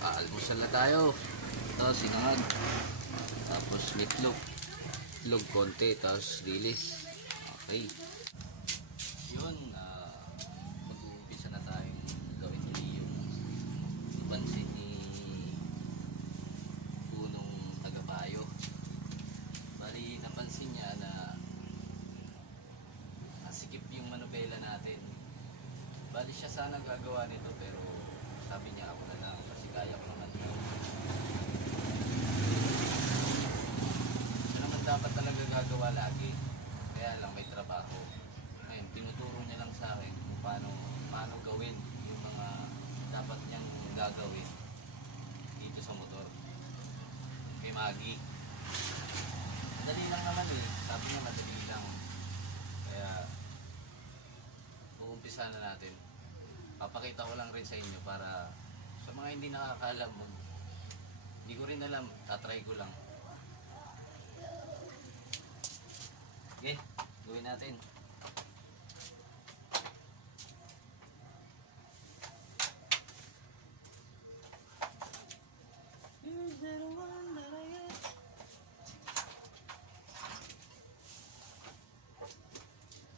Almusal na tayo. Ito, sinangag. Tapos meatloaf. Itlog konti, tapos dilis. Okay. Yun, mag-uumpisa na tayong gawin ulit yung pansin ni punong tagapayo. Bali, napansin niya na nasikip yung manubela natin. Bali siya sana gagawa nito, pero sabi niya ako na lang kasi kaya ko naman ito. Siya naman dapat talaga gagawa lagi, kaya lang may trabaho. Ngayon, tinuturo niya lang sa akin kung paano gawin yung mga dapat niyang gagawin dito sa motor kay Maggie. Madali lang naman eh, sabi niya madali lang, kaya uumpisa na natin. Papakita ko lang rin sa inyo para sa mga hindi nakakaalam, hindi ko rin alam, tatry ko lang. Okay, gawin natin.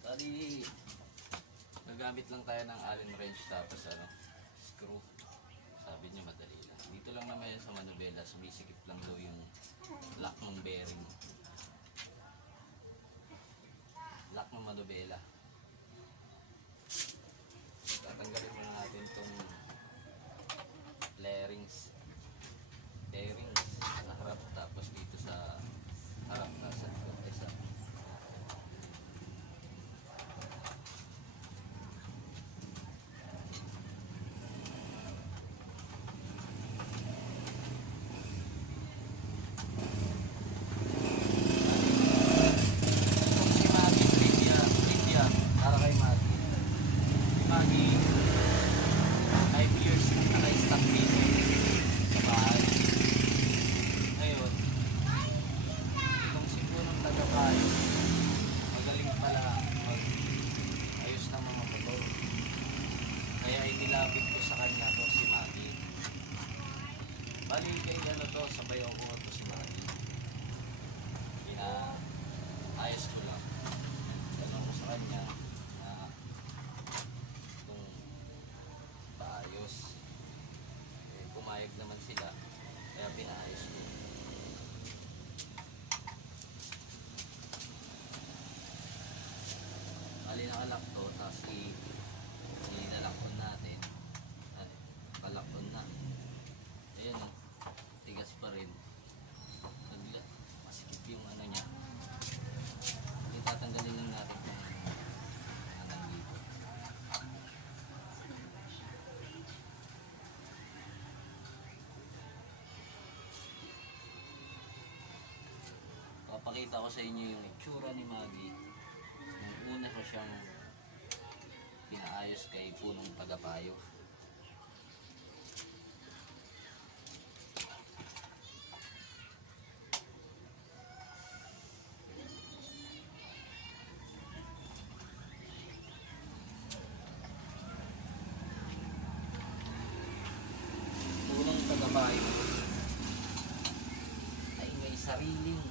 Tadi gagamit lang tayo ng Allen wrench tapos screw. Sabi niya madali lang. Dito lang naman yan sa manubela, sumisikip lang daw yung lock ng bearing. Lock ng manubela. Tatanggalin muna natin itong bearings sa harap, tapos dito sa harap na sa isa. Kaya inilapit ko sa kanya to si Maggie. Bali kay to, sabay ako to si Maggie. Ayos ko lang. Tanong ko sa kanya na kung paayos. Pumayag naman sila, kaya pinaayos ko. Bali nakalak to, tapos inalakon natin at kalakon na. Ayan o, tigas pa rin. Masikip yung niya. Hindi, tatanggalin lang natin kung nandito. Papakita ko sa inyo yung itsura ni Maggie nung una ko siyang pinaayos kay punong tagapayo. Punong tagapayo ay may sariling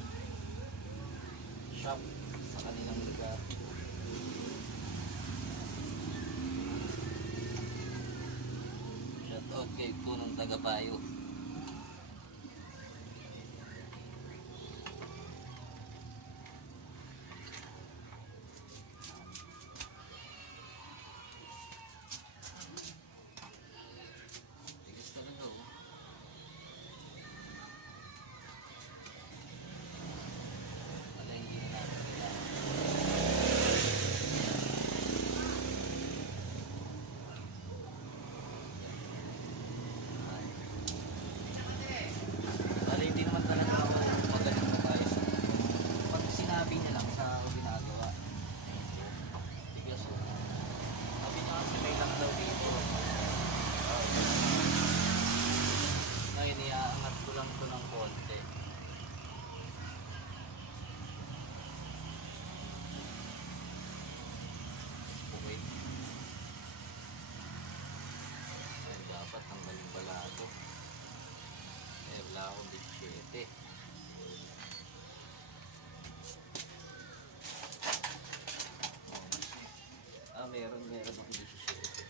shop sa kanilang lugar. Okay, punong tagapayo. Tigas talaga oh. Wala yung gini natin kailangan. 17. Meron akong 17.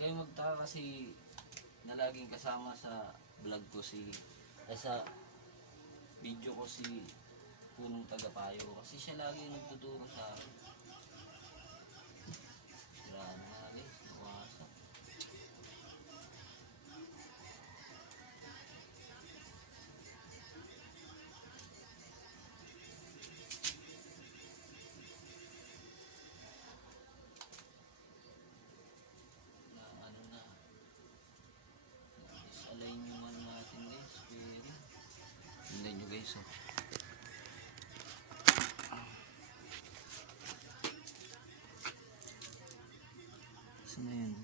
Kayo magtaka kasi na laging kasama sa vlog ko sa video ko si Punong Tagapayo kasi siya lagi nagtuturo sa akin. Sira na nga nawasak. So, saan na yan?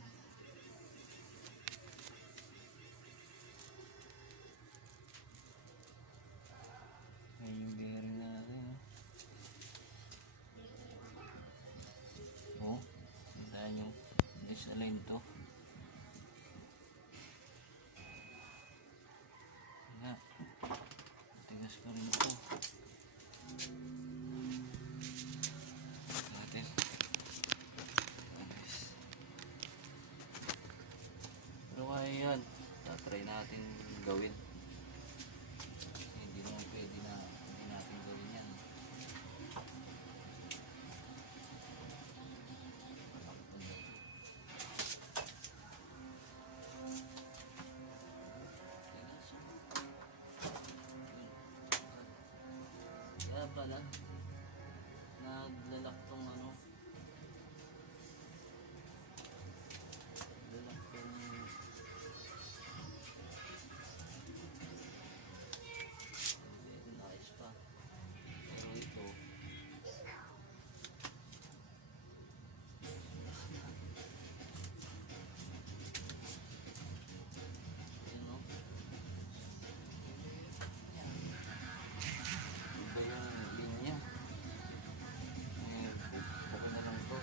Ayun yung bearing natin. align to. Nga. Tigas pa rin ito. Natin. Ayos. Pero kaya yan. Tatry natin gawin. Hindi naman pwede na hindi natin gawin yan. Kaya pala naglalak tong ano, lalak tong nice pa, pero ito yun, no? Iba yung linya. Baka na lang to.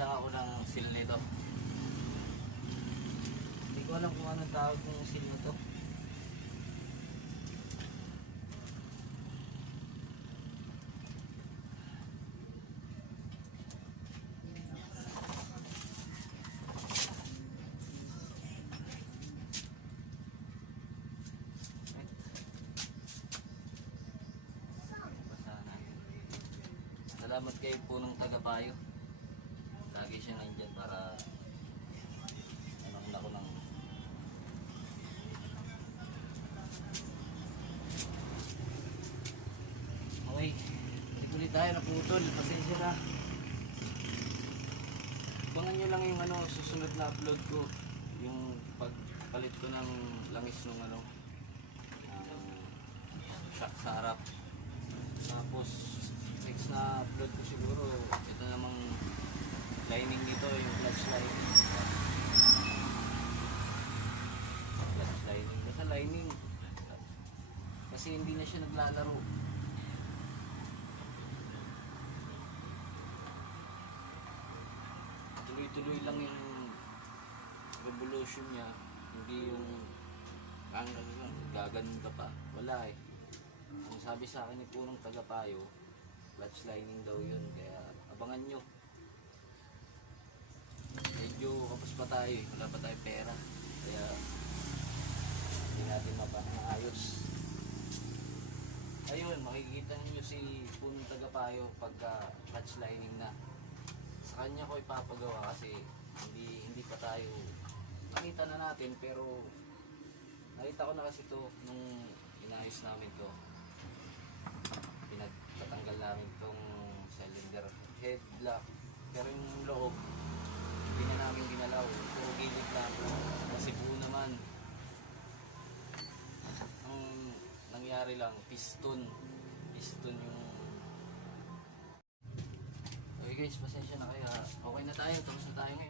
lang ako ng seal nito. Hindi ko alam kung anong tawag ng seal nito. Basahan natin. Salamat kay punong tagapayo. Lagi siya nandyan para anong ako ng okay. Balik ulit tayo na putol. Pasensya na. Abangan nyo lang yung susunod na upload ko. Yung pagpalit ko ng langis ng shock sa harap. Tapos next na upload ko siguro ito namang lining dito, yung clutch lining. Clutch lining. Basta lining. Kasi hindi na siya naglalaro. Tuloy-tuloy lang yung revolution niya. Hindi yung gaganon ka pa. Wala eh. Ang sabi sa akin ni punong tagapayo, clutch lining daw yun. Kaya abangan nyo. Medyo kapos pa tayo eh. Wala pa tayong pera. Kaya hindi natin maayos. Ayun, makikita nyo si punong tagapayo pagka clutch lining na. Sa kanya ko ipapagawa kasi hindi pa tayo nakita na natin, pero nakita ko na kasi to nung inayos namin to. Pinagtatanggal namin tong cylinder head block, pero yung loob hindi na namin ginalaw, puro gilid lang kasi buo naman. Ang nangyari lang, piston yung okay guys, pasensya na kaya okay na tayo, tapos na tayo ngayon.